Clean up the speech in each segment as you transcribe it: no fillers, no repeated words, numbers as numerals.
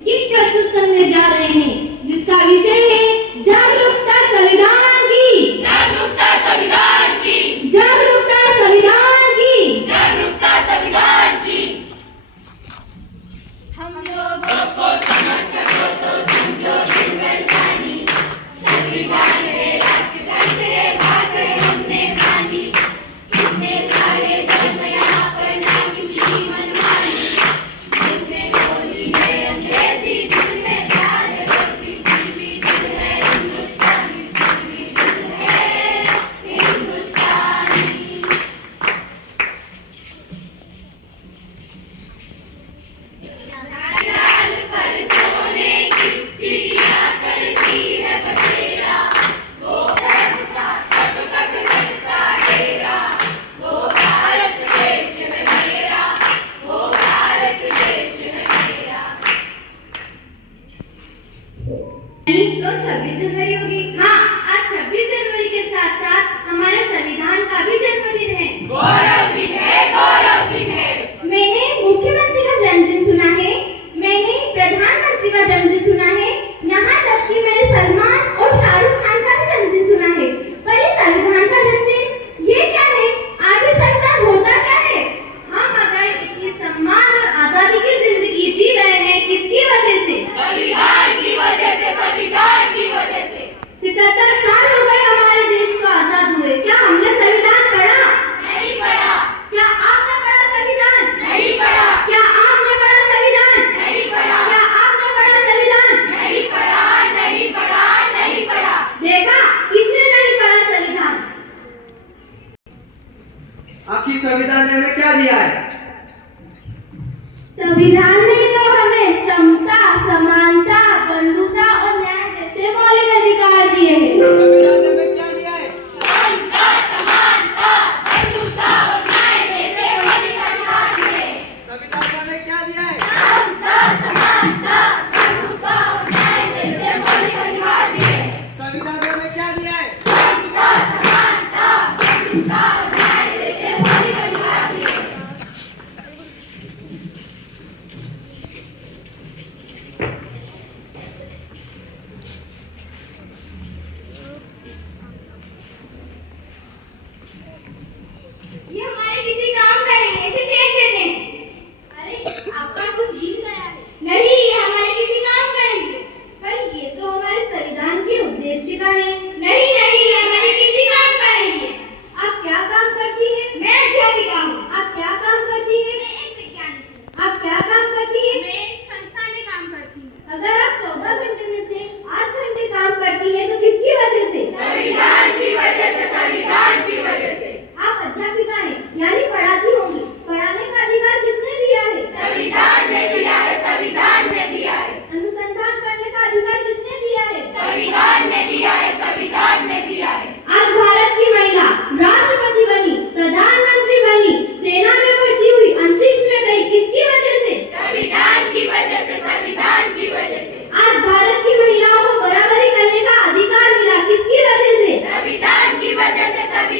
गीत प्रस्तुत करने जा रहे हैं जिसका विषय है जागरूकता संविधान की। जागरूकता संविधान की। जागरूकता संविधान की। जागरूकता संविधान की। हम लोगों को समझ सको तो समझो दिलबर जानी, संविधान है राष्ट्रगीत है बात है हमने मानी, इतने सारे धर्म यहाँ पर ना किसी मनमानी, जिसमें बोली है अंग्रेजी दिल में प्यार है बसी, फिर भी दिल है हिंदुस्तानी, फिर भी दिल है हिंदुस्तानी। लाल पर सोने की चिड़िया करती है बसेरा, वो करता टक करता डेरा, वो भारत देश है मेरा, वो भारत देश है मेरा। तो 26 जनवरी होगी। हाँ, आज 26 जनवरी के साथ साथ हमारे संविधान का भी जन्मदिन है। गौरव दिन है, गौरव दिन है। मैंने मुख्यमंत्री का जन्मदिन सुना है, मैंने प्रधानमंत्री का जन्मदिन सुना है, यहाँ तक कि मैंने सलमान और शाहरुख खान का भी जन्मदिन सुना है। पर ये संविधान का जन्मदिन ये क्या है? आखिर संविधान होता क्या है? हम अगर इतनी सम्मान और आजादी की जिंदगी जी रहे हैं किसकी वजह से? संविधान की वजह से, संविधान की वजह से। 77 साल हो गए हमारे देश को आजाद हुए। क्या हमने संविधान पढ़ा? नहीं पढ़ा। क्या आपने पढ़ा संविधान? नहीं पढ़ा। क्या आपने पढ़ा संविधान? नहीं पढ़ा। क्या आपने पढ़ा संविधान? नहीं पढ़ा, नहीं पढ़ा, नहीं पढ़ा। देखा, किसने नहीं पढ़ा संविधान? आखिर संविधान ने हमें क्या दिया है? संविधान ने तो हमें समता, समानता, बंधुता और न्याय जैसे मौलिक अधिकार दिए हैं। संविधान ने हमें क्या दिया है? समता, समानता, बंधुता और न्याय जैसे मौलिक अधिकार दिए। संविधान ने हमें क्या दिया है? समता, समानता, बंधुता और न्याय जैसे मौलिक अधिकार दिए। संविधान ने हमें क्या दिया है? समता, समानता, बंधुता और न्याय जैसे मौलिक अधिकार दिए। ये हमारे किसी काम का नहीं है, इसे फेंक देते हैं। अरे, आपका कुछ गिर गया है। नहीं, ये हमारे किसी काम का नहीं है। पर ये तो हमारे संविधान के उद्देश्य का है। नहीं, नहीं, ये हमारे किसी काम का नहीं है। आप क्या काम करती हैं? मैं अध्यापिका हूँ। आप क्या काम करती हैं? मैं एक वैज्ञानिक हूँ। आप क्या काम करती हैं? मैं एक संस्था में काम करती हूँ। अगर आप 14 घंटे में से 8 घंटे काम करती हैं तो किसकी वजह से? संविधान की वजह से, संविधान की वजह से। आप अध्यापिका हैं, यानी पढ़ाती होंगी। पढ़ाने का अधिकार किसने दिया है? संविधान ने दिया है, संविधान ने दिया है। अनुसंधान करने का अधिकार किसने दिया है? संविधान ने दिया है, संविधान ने दिया है। आज भारत की महिला राष्ट्रपति बनी, प्रधानमंत्री बनी, सेना में भर्ती हुई, अंतरिक्ष में गई, किसकी वजह से? संविधान की वजह से, संविधान की वजह से। आज भारत की महिलाओं को बराबरी करने का अधिकार मिला, किसकी वजह से? संविधान की वजह से, संविधान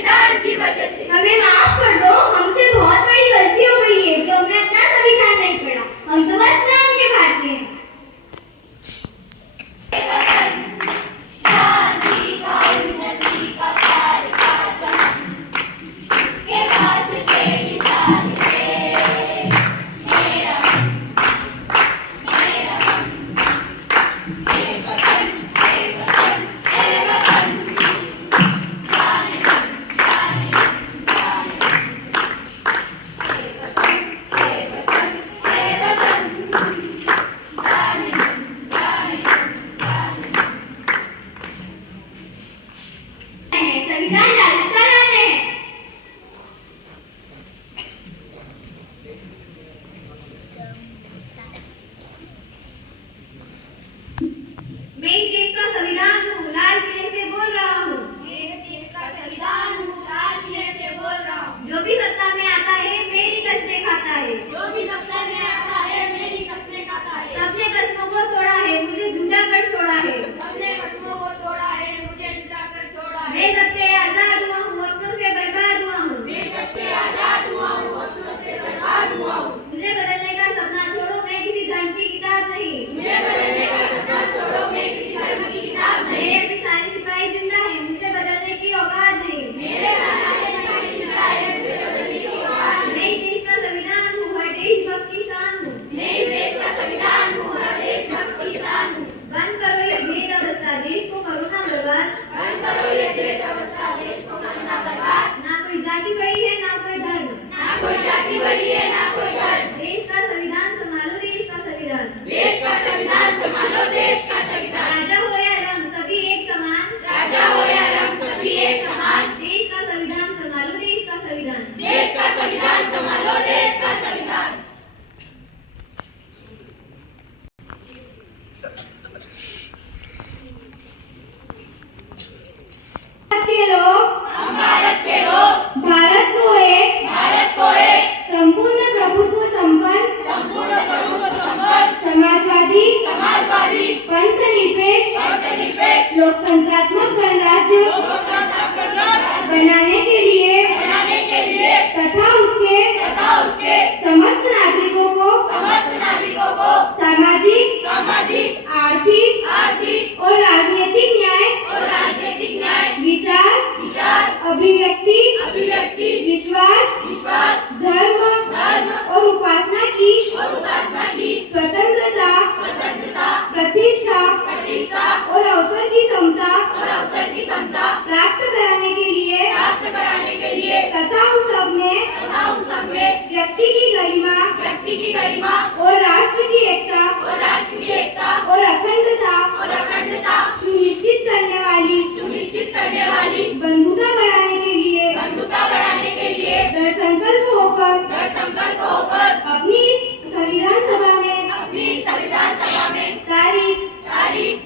करो ये देश अवस्था, देश को करना बर्बाद। ना कोई जाति बड़ी है ना कोई धर्म, ना कोई जाति बड़ी है ना कोई धर्म। देश का संविधान संभालो, देश का संविधान। देश का संविधान संभालो, देश का संविधान। राजा हो या रंग सभी एक समान, राजा हो या रंग सभी एक समान। देश का संविधान संभालो, देश का संविधान। देश का संविधान संभालो, देश का संविधान। के लोग, हम भारत के लोग भारत को एक संपूर्ण प्रभुत्व संपन्न, संपूर्ण प्रभुत्व संपन्न, समाजवादी, पंथनिरपेक्ष, लोकतंत्रात्मक गणराज्य बनाने के लिए तथा उसके समस्त नागरिकों को सामाजिक, आर्थिक और राजनीतिक न्याय, विचार, अभिव्यक्ति, विश्वास, धर्म और उपासना की स्वतंत्रता, प्रतिष्ठा और अवसर की समता प्राप्त कराने के लिए तथा उन सब में व्यक्ति की गरिमा और राष्ट्र की एकता और अखंडता सुनिश्चित करने वाली बंधुता बढ़ाने के लिए दृढ़ संकल्प होकर अपनी इस संविधान सभा में तारीख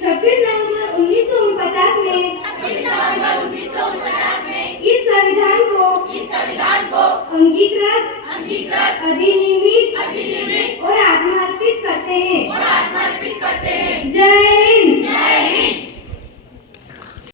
26 नवंबर 1949 में इस संविधान को अंगीकृत, अधिनियमित और आत्मार्पित करते हैं।